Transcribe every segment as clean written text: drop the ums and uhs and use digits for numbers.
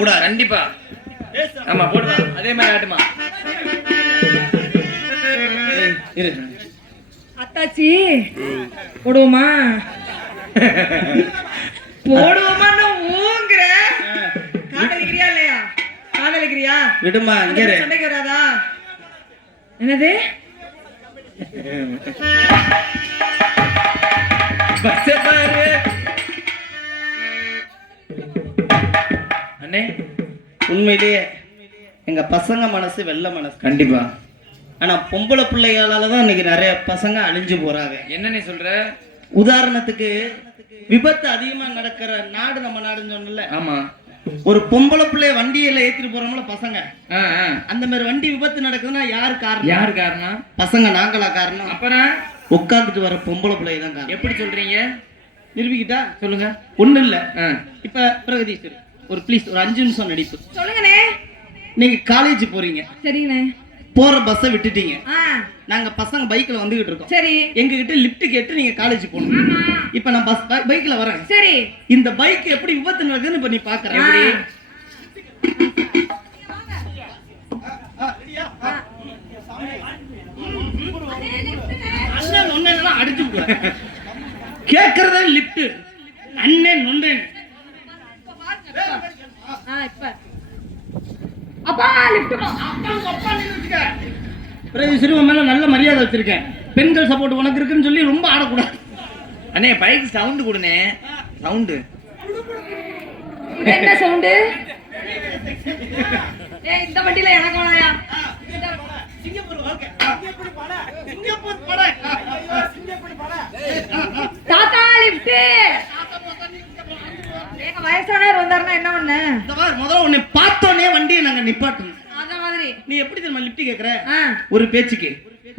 கூட கண்டிப்பா. ஆமா போடுமா, அதே மாதிரி ஆட்டுமா. இரு அத்தாச்சி போடுவோமா போடுவோமா? ஊங்குற காதலிக்கிறியா இல்லையா? காதலிக்கிறியா? விடுமா, இங்க சண்டைக்கு வராதா? என்னது அண்ணே, உண்மையிலேயே எங்க பசங்க மனசு வெள்ள மனசு கண்டிப்பா. ஆனா பொம்பளை பிள்ளைகளாலதான் இன்னைக்கு நிறைய பசங்க அழிஞ்சு போறாங்க. என்ன நீ சொல்ற? உதாரணத்துக்கு விபத்து அதிகமா நடக்கிற நாடு நம்ம நாடுன்னு சொன்னல. ஆமா, ஒரு பொம்பளை பிள்ளைய வண்டியில ஏத்திட்டு போறோம்ல பசங்க, அந்த மாதிரி வண்டி விபத்து நடக்குதுன்னா யாரு காரணம்? யாரு காரணம்? பசங்க. நாங்களா காரணம்? அப்புறம் உட்காந்துட்டு வர பொம்பளை பிள்ளை தான் காரணம். எப்படி சொல்றீங்க? நிரூபிக்கிட்டா சொல்லுங்க. ஒண்ணு இல்ல. இப்ப பிரகதீஸ்வரி ஒரு ப்ளீஸ் ஒரு 5 நிமிஷம் நடிப்பு. சொல்லுங்கண்ணே. நீங்க காலேஜ் போறீங்க. சரிண்ணே. போற பஸ்ஸை விட்டுட்டீங்க. நாங்க பசங்க பைக்ல வந்துகிட்டு இருக்கோம். சரி. எங்க கிட்ட லிஃப்ட் கேட்டு நீங்க காலேஜ் போகணும். இப்ப நான் பைக்ல வரேன். சரி. இந்த பைக் எப்படி விபத்து நடக்குதுன்னு இப்ப நீ பாக்குற. எப்படி அண்ணன் நொண்ணேன் அடிச்சு கேக்குறத லிஃப்ட் அண்ணன் நொண்ணேன். சிறுவன் மேல நல்ல மரியாதை வச்சிருக்கேன். பெண்கள் சப்போர்ட் உனக்கு இருக்குன்னு சொல்லி ரொம்ப ஆடக்கூடாது. அண்ணே பைக் சவுண்ட் கொடுனே. சவுண்ட் என்ன சவுண்ட்? இந்த வண்டியில எனக்கு வேணாயா? தாத்தா லிஃப்ட். எங்க வயசானவர் வந்தாருன்னா என்ன பண்ண? முதல்ல உன்னை பார்த்தோன்னே வண்டியை நாங்க நிப்பாட்டணும். அத மாதிரி நீ எப்படி தெரியுமா லிஃப்ட் கேக்குற? ஒரு பேச்சுக்கு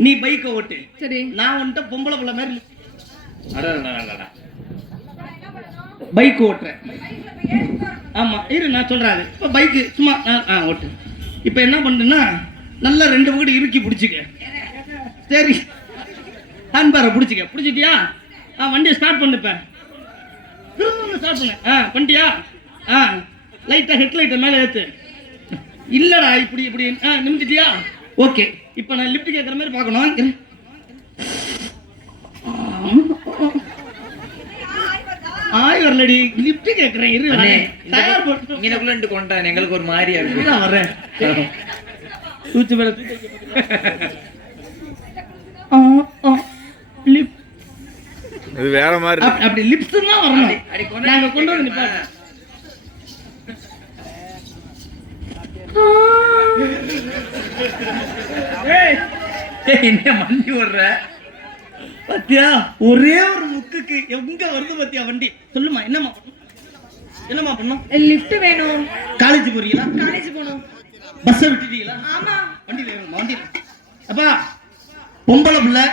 நீ பைக்கை ஓட்டு. சரி. நான் வந்துட்டு பொம்பளை பிள்ளை மாதிரி பைக் பைக் ஓட்டுறேன். ஆமா இரு நான் சொல்றேன். இப்ப பைக்கு சும்மா ஓட்டு. இப்ப என்ன பண்ணுன்னா நல்லா 2 பக்கெட் இறுக்கி பிடிச்சிக்க. சரி ஹேண்ட்பாரை பிடிச்சிக்க. பிடிச்சிட்டியா? வண்டியை ஸ்டார்ட் பண்ணுப்பேன். ஸ்டார்ட் பண்ண பண்ணிட்டியா? லைட்டா ஹெட்லைட்டை மேலே ஏத்து. இல்லடா இப்படி இப்படி நிமித்திட்டியா? ஓகே. இப்ப நான் லிஃப்ட் கேட்கற மாதிரி பார்க்கணும். வரலடி லிஃப்ட் கேட்கறேன். இரு தயார் போட்டு இங்கனக்குள்ள கொண்டான். எங்களுக்கு ஒரு மாதிரியா இருக்கு. நான் வரேன். தூச்சு மேல இது வேற மாதிரி அப்படி லிப்ஸ்லாம் வரணும். நாங்க கொண்டு வந்து நிப்பாட்டு. என்ன மண்டி ஓடுற பத்தியா? ஒரே ஒரு முக்குக்கு எங்க வருது பத்தியா வண்டி? சொல்லுமா என்னமா பண்ணும்? லிஃப்ட் வேணும். காலேஜ் போறீங்களா? காலேஜ் போகணும். பஸ் விட்டுட்டீங்களா? ஆமா. வண்டியில வண்டியில அப்பா பொம்பளை பிள்ளை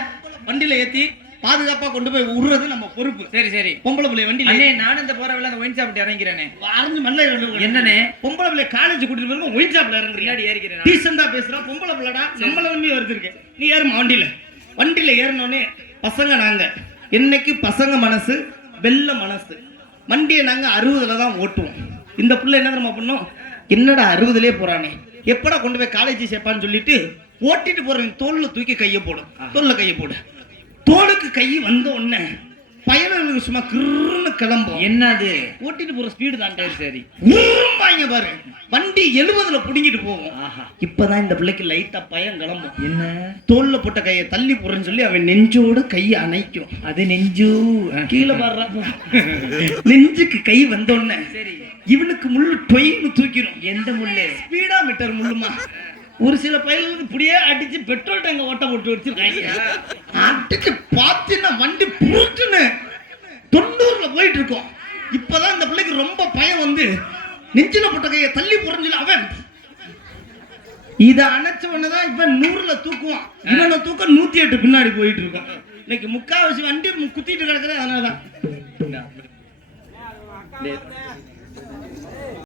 வண்டியில ஏத்தி பாதுகாப்பா கொண்டு போய் விடுறது நம்ம பொறுப்பு. சரி சரி. பொம்பளை பிள்ளை வண்டியில அண்ணே நானும் இந்த போறவல அந்த ஒயின் ஷாப்ல இறங்கிறேனே. அரஞ்சு மண்ணை என்னனே பொம்பளை பிள்ளை காலேஜ் கூட்டிட்டு போறோம். ஒயின் ஷாப்ல இறங்குறியாடி? ஏறிக்கிறேன். டீசெண்டா பேசுறா. பொம்பளை பிள்ளைடா நம்மள நம்பி வருதுருக்கு. நீ ஏறுமா வண்டியில. வண்டியில ஏறினோடனே பசங்க நாங்க என்னைக்கு பசங்க மனசு வெள்ள மனசு. வண்டியை நாங்க 60ல தான் ஓட்டுவோம். இந்த பிள்ளை என்ன தெரியுமா பண்ணும்? என்னடா 60லயே போறானே எப்படா கொண்டு போய் காலேஜ் சேர்ப்பான்னு சொல்லிட்டு ஓட்டிட்டு போறவங்க தோல்ல தூக்கி கையை போடும். தோல்ல கையை போடு. தோலுக்கு கை வந்த உடனே பயணங்களுக்கு சும்மா கிருன்னு கிளம்பும். என்னது ஓட்டிட்டு போற ஸ்பீடு தான். சரி ஊம்பாங்க பாரு. வண்டி 70ல புடிங்கிட்டு போகும். இப்பதான் இந்த பிள்ளைக்கு லைட்டா பயம் கிளம்பும். என்ன தோல்ல போட்ட கையை தள்ளி போறேன்னு சொல்லி அவன் நெஞ்சோட கையை அணைக்கும். அது நெஞ்சு கீழே பாடுறா. நெஞ்சுக்கு கை வந்தோடனே சரி இவனுக்கு முள்ளு டொயின்னு தூக்கிடும். எந்த முள்ளு? ஸ்பீடா மீட்டர் முள்ளுமா. ஒரு சில பயிர்களுக்கு இப்படியே அடிச்சு பெட்ரோல் டேங்க ஓட்ட போட்டு வச்சிருக்காங்க. அடிச்சு பாத்தீங்கன்னா வண்டி புருட்டுன்னு 90ல போயிட்டு இருக்கோம். இப்பதான் இந்த பிள்ளைக்கு ரொம்ப பயம் வந்து நெஞ்சில போட்ட கையை தள்ளி போறேன்னு அவன் இதை அணைச்ச உடனேதான் இப்ப 100ல தூக்குவான். இவனை தூக்க 108 பின்னாடி போயிட்டு இருக்கான். இன்னைக்கு முக்காவாசி வண்டி குத்திட்டு கிடக்குது. அதனாலதான்